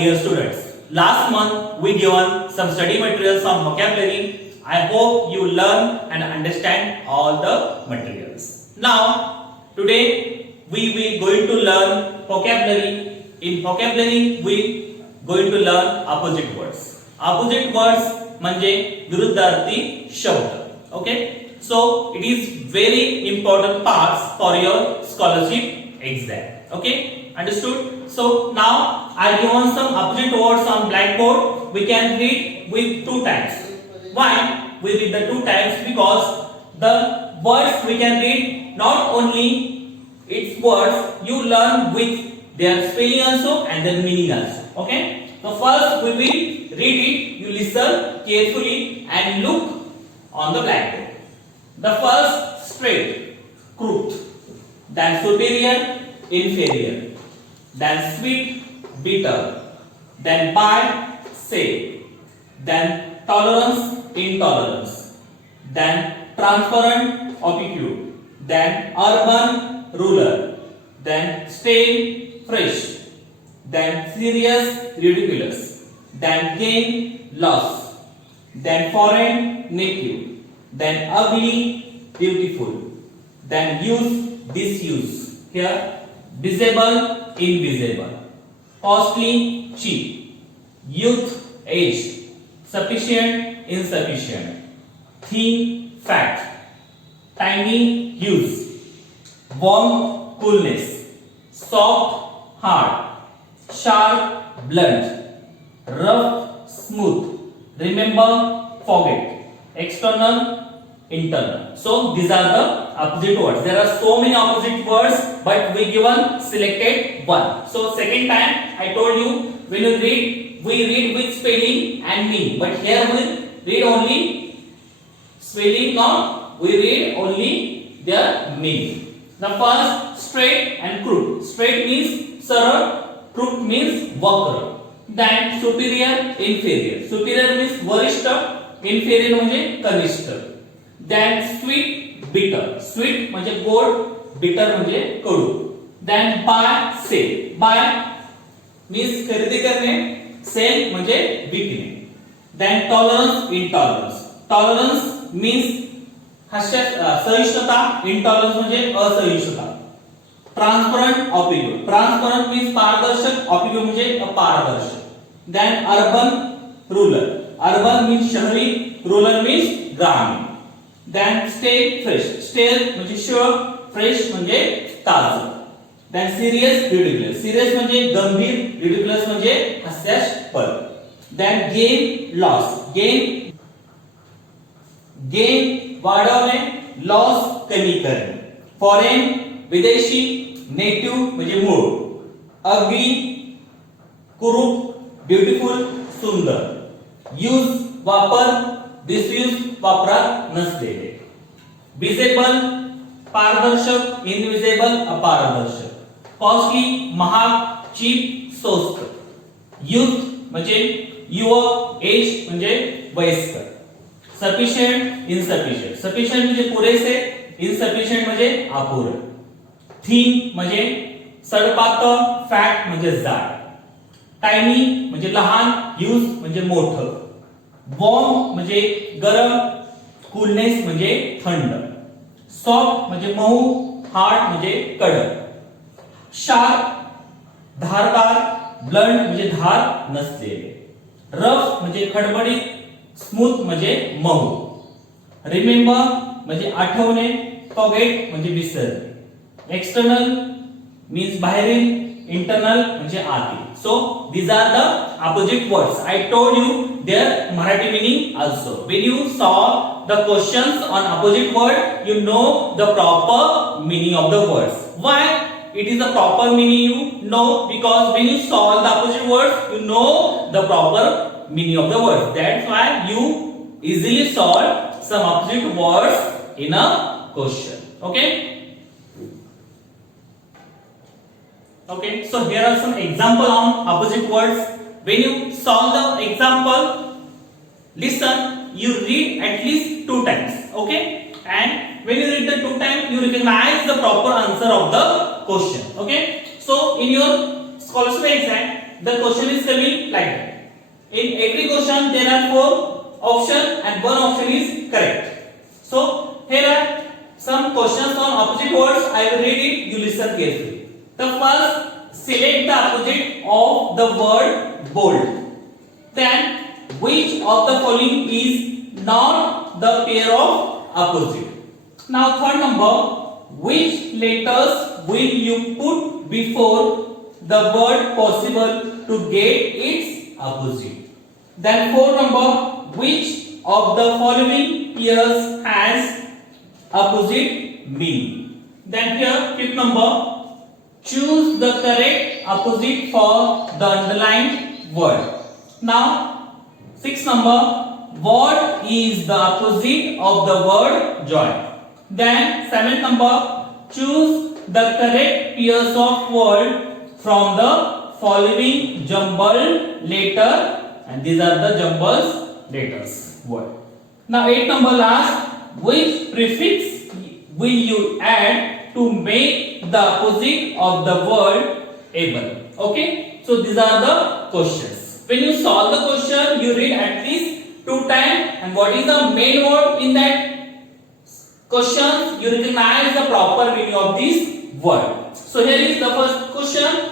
dear students, last month we given some study materials on vocabulary. I hope you learn and understand all the materials. Now, today we will going to learn vocabulary. In vocabulary, we going to learn opposite words. Opposite words म्हणजे विरुद्धार्थी शब्द. Okay? So it is very important parts for your scholarship exam. Okay? Understood? So now I given some opposite words on blackboard. We can read with two times. Why we read the two times? Because the words we can read not only its words, you learn with their spelling also and their meaning also. Okay? So first we will read it. You listen carefully and look on the blackboard. The first straight, crooked, then superior, inferior, then sweet, bitter, then by, say, then tolerance, intolerance, then transparent, opaque, then urban, rural, then stale, fresh, then serious, ridiculous, then gain, loss, then foreign, native, then ugly, beautiful, then use, disuse. Here, visible, invisible, costly, cheap, youth, age, sufficient, insufficient, thin, fat, tiny, huge, warm, coolness, soft, hard, sharp, blunt, rough, smooth, remember, forget, external, internal. So these are the opposite words. There are so many opposite words, but we given selected one. So second time I told you, when you read, we read with spelling and meaning. But here we read only spelling, not we read only their meaning. The first, straight and crooked. Straight means sarad, crooked means vakra. Then superior, inferior. Superior means varishta, inferior म्हणजे कनिष्ठ. Then sweet, bitter. Sweet म्हणजे गोड, bitter म्हणजे कडू. Then buy, sell. Buy means खरेदी करणे, sell म्हणजे विकणे. Then tolerance, intolerance. Tolerance means सहिष्णुता, intolerance म्हणजे असहिष्णुता. Transparent, opaque. Transparent means पारदर्शक, opaque म्हणजे अपारदर्शक. Then urban, rural. Urban means शहरी, rural means ग्रामीण. Then stale, fresh. Stale म्हणजे शिळ, fresh म्हणजे ताजं. Then serious, ridiculous. Serious म्हणजे गंभीर, ridiculous म्हणजे हास्यास्पद. Then gain, loss. Gain वाढवणे, loss कमी करणे. Foreign विदेशी, native म्हणजे मूळ. Ugly कुरूप, beautiful सुंदर. Use वापर, disuse वापरात नसलेले. Visible पारदर्शक, invisible अपारदर्शक. Costly महाग, cheap स्वस्त. Youth म्हणजे युवक, age म्हणजे वयस्कर. Sufficient, insufficient. Sufficient म्हणजे पुरेसे, insufficient म्हणजे अपुरे. Thin म्हणजे सडपातळ, fat म्हणजे जाड. Tiny म्हणजे लहान, huge म्हणजे मोठं. Warm म्हणजे गरम, coolness म्हणजे थंड. Soft म्हणजे मऊ, hard म्हणजे कडक. Sharp धारदार, blunt म्हणजे धार नसलेले. Rough म्हणजे खडबडीत, स्मूथ म्हणजे मऊ. Remember म्हणजे आठवणे, forget म्हणजे विसरणे. External means बाहेरील, internal म्हणजे आतील. So these are the opposite words. I told you their Marathi meaning also. When you solve the questions on opposite word, you know the proper meaning of the words. Why it is the proper meaning you know? Because when you solve the opposite words, you know the proper meaning of the words. That's why you easily solve some opposite words in a question. Okay? Okay, so here are some example on opposite words. When you solve the example, listen, you read at least 2 times. Okay, and when you read the 2 times, you recognize the proper answer of the question. Okay, so in your scholarship exam, the question is coming like that. In every question there are 4 options and one option is correct. So here are some questions on opposite words. I will read it, you listen carefully. The first, select the opposite of the word bold. Then, which of the following is not the pair of opposite? Now third number, which letters will you put before the word possible to get its opposite? Then fourth number, which of the following pairs has opposite meaning? Then here fifth number, choose the correct opposite for the underlined word. Now sixth number, what is the opposite of the word joy? Then seventh number, choose the correct pairs of word from the following jumbled letter, and these are the jumbled letters word. Now eighth number last, which prefix will you add to make the opposite of the word able? Okay, so these are the questions. When you solve the question, you read at least 2 times, and what is the main word in that question, you recognize the proper meaning of this word. So here is the first question.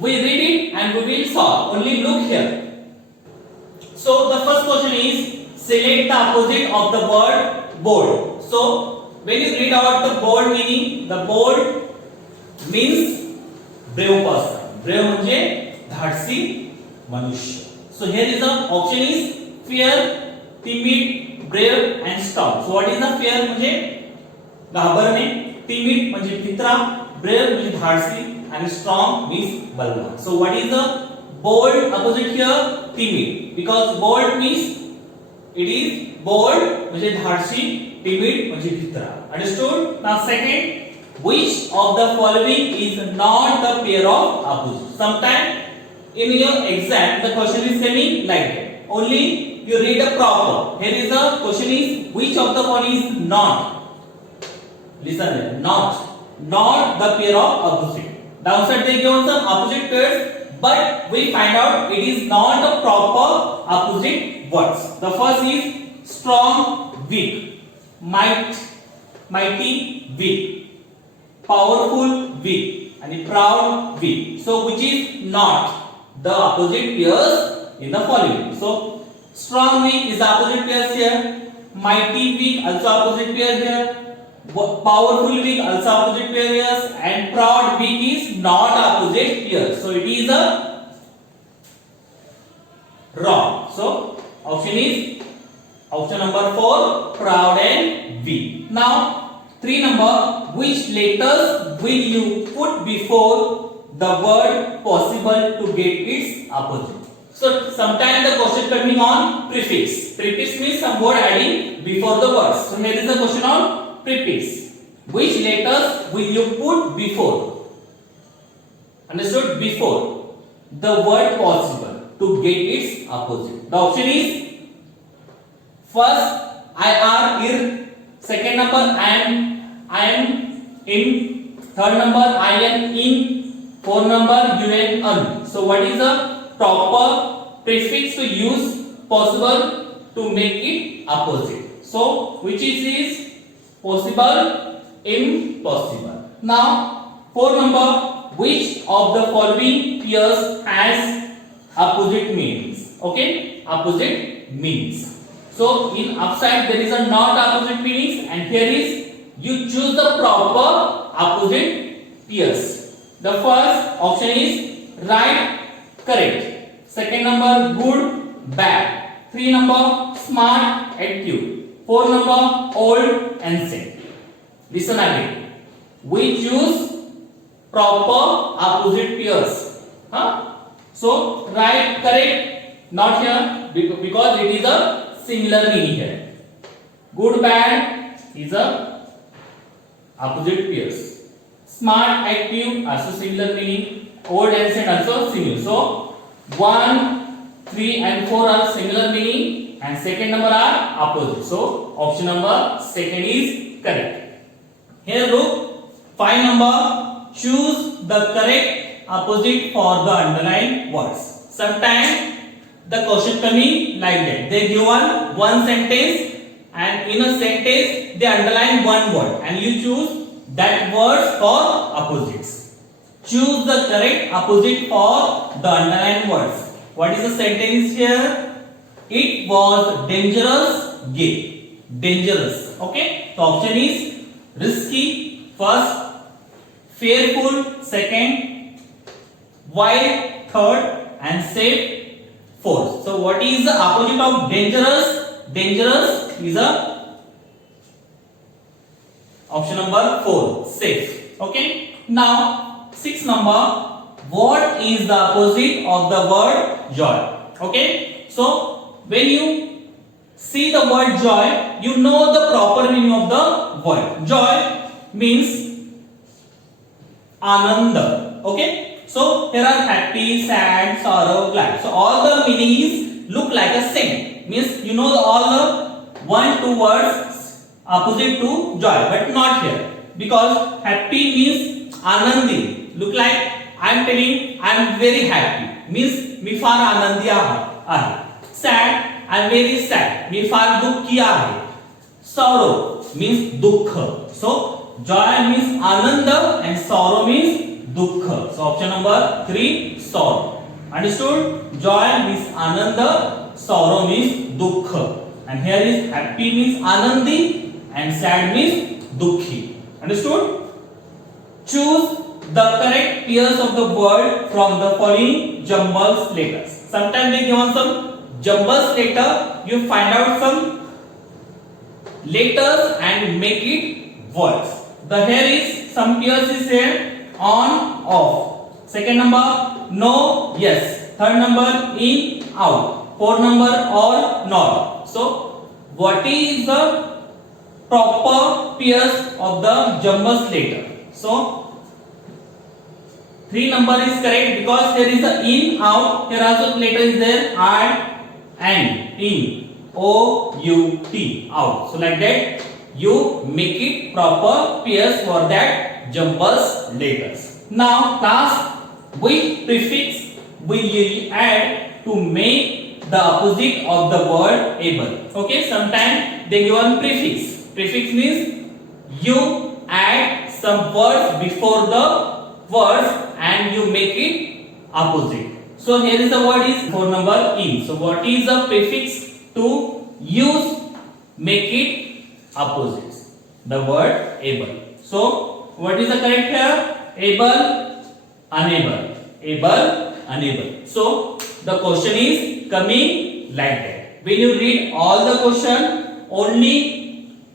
We read it and we will solve. Only look here. So the first question is, select the opposite of the word bold. So when you read out the bold meaning, the bold means brave person. Brave म्हणजे धाडसी मनुष्य. So here is the option is fear, timid, brave and strong. So what is the fear म्हणजे घाबरणे, timid म्हणजे भित्रा, brave म्हणजे धाडसी and strong means बलवान. So what is the bold opposite here? Timid, because bold means it is bold म्हणजे धाडसी, timid म्हणजे भित्रा. Understood? Now second, which of the following is not the pair of opposite? Sometimes in your exam the question is coming like that. Only you read a proper. Here is the question is, which of the following is not? Listen, not the pair of opposite. Downside they give some opposite pairs, but we find out it is not the proper opposite words. The first is strong, weak, mighty, weak, powerful, weak, and proud, weak. So which is not the opposite pairs in the following? So strong, weak is the opposite pairs here. Mighty, weak also opposite pair here. Powerful, weak also opposite pair here, and proud, weak is not opposite pair. So it is a wrong. So option is option number 4, proud and weak. Now 3 number, which letters will you put before the word possible to get its opposite? So sometimes the question coming on prefix. Prefix means some word adding before the words. So here is the question on prefix. Which letters will you put before? Understood? Before the word possible to get its opposite. The option is first ir, second number I am in, third number I am in, fourth number un. So what is the proper prefix to use possible to make it opposite? So which is possible, impossible. Now fourth number, which of the following pairs has opposite meanings? Okay, opposite meanings. So in upside there is a not opposite meanings, and here is you choose the proper opposite pairs. The first option is right, correct. Second number good, bad. 3 number smart, active. 4 number old, ancient. Listen again. We choose proper opposite pairs. So right, correct, not here because it is a similar meaning here. Good, bad is a opposite pairs. Smart, active also similar meaning. Old, ancient also similar. So 1, 3 and 4 are similar meaning, and second number are opposite. So option number second is correct. Here look, 5 number, choose the correct opposite for the underlined words. Sometimes the question coming like that. They given one sentence and in a sentence they underline one word and you choose that words for opposites. Choose the correct opposite for the underlined words. What is the sentence here? It was dangerous game. Dangerous. Okay. The option is risky first, fearful second, wild third, and safe fourth. So what is the opposite of dangerous? Dangerous is a option number 4, safe. Okay. Now 6 number. What is the opposite of the word joy? Okay. So when you see the word joy, you know the proper meaning of the word. Joy means ananda. Okay. So here are happy, sad, sorrow, glad. So all the meanings look like a same. Means you know all the 1-2 words opposite to joy, but not here because happy means anandi. Look like I am telling I am very happy. Means मी फार आनंदी आहे. Sad, I am very sad. मी फार दुःखी आहे. Sorrow means dukha. So joy means ananda and sorrow means dukha. So option number 3, sorrow. Understood? Joy means ananda, sorrow means dukha. And here is happy means anandi and sad means dukhi. Understood? Choose the correct pairs of the word from the following jumbled letters. Sometimes they given some jumbled letter. You find out some letters and make it words. The here is some pairs is here on off. Second number no yes. Third number in out. Fourth number or not. So what is the proper pairs of the jumbled letter? So 3 number is correct because here is a in out. Here also letter is there and in O-U-T out. So like that you make it proper pairs for that jumbled letters. Now class, which prefix will you add to make the opposite of the word able? Okay, sometimes they give one prefix. Prefix means you add some words before the words and you make it opposite. So here is the word is 4 number in. So what is the prefix to use make it opposite? The word able. So what is the correct here? Able, unable. Able, unable. So the question is coming like that. When you read all the question, only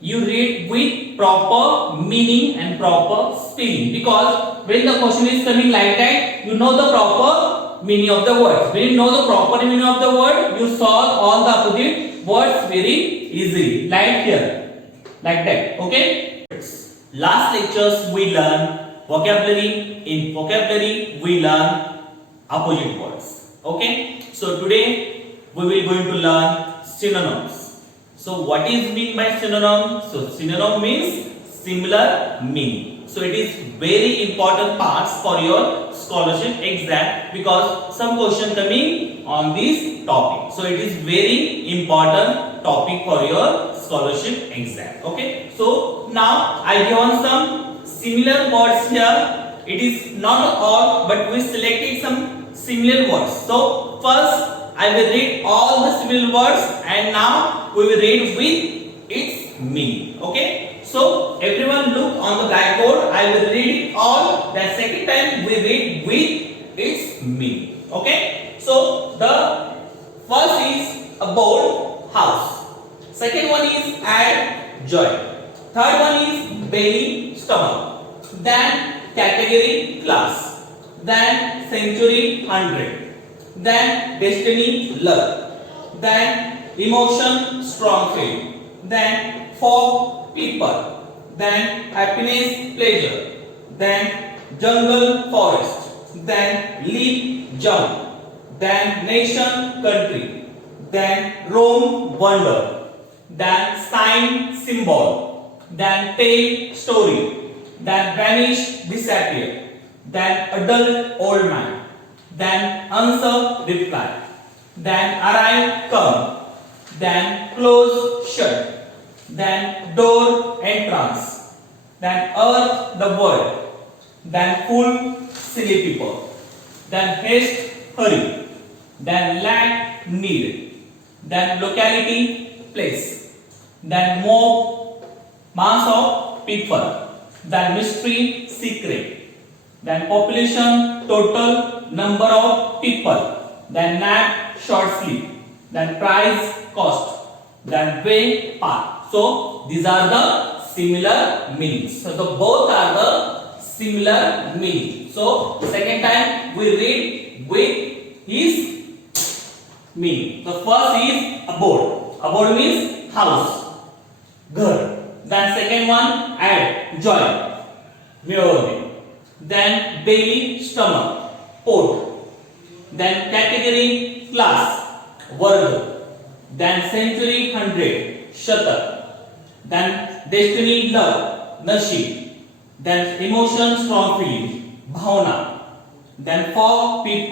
you read with proper meaning and proper spelling, because when the question is coming like that, you know the proper meaning of the words. When you know the proper meaning of the word, you solve all the opposite words very easily, like here, like that. Okay. Last lectures we learn vocabulary. In vocabulary we learn opposite words. Okay. So today we will going to learn synonyms. So what is mean by synonym? So synonym means similar meaning. So it is very important parts for your scholarship exam because some question coming on this topic. So it is very important topic for your scholarship exam. Okay. So now I given some similar words here. It is not all, but we selected some similar words. So first I will read all the similar words and now we will read with its meaning. Okay. So everyone look on the blackboard. I will read it all. The second time we read with its meaning. Okay. So the first is about house. Second one is add joy. Third one is belly, stomach. Then category, class. Then century, 100. Then destiny, luck. Then emotion, strong faith. Then fog, people. Then happiness, pleasure. Then jungle, forest. Then leap, jump. Then nation, country. Then Rome, wonder. Then sign, symbol. Then tale, story. Then vanish, disappear. then adult old man, then answer reply, then arrive come, then close shut, then door entrance, then earth the world, then full silly people, then haste hurry, then lack need, then locality place, then mob mass of people, then mystery secret, then population total number of people, then nap short sleep, then price cost, then way path. So these are the similar meanings. So the both are the similar meaning. So second time we read with his meaning. The first is abode. Abode means house, घर. Then second one add join, मेळवणे. Then belly stomach, पोट. Then category class, वर्ग. Then century 100, शतक. Then destiny love, नशीब. Then emotion strong feeling, Bhavna. Then for people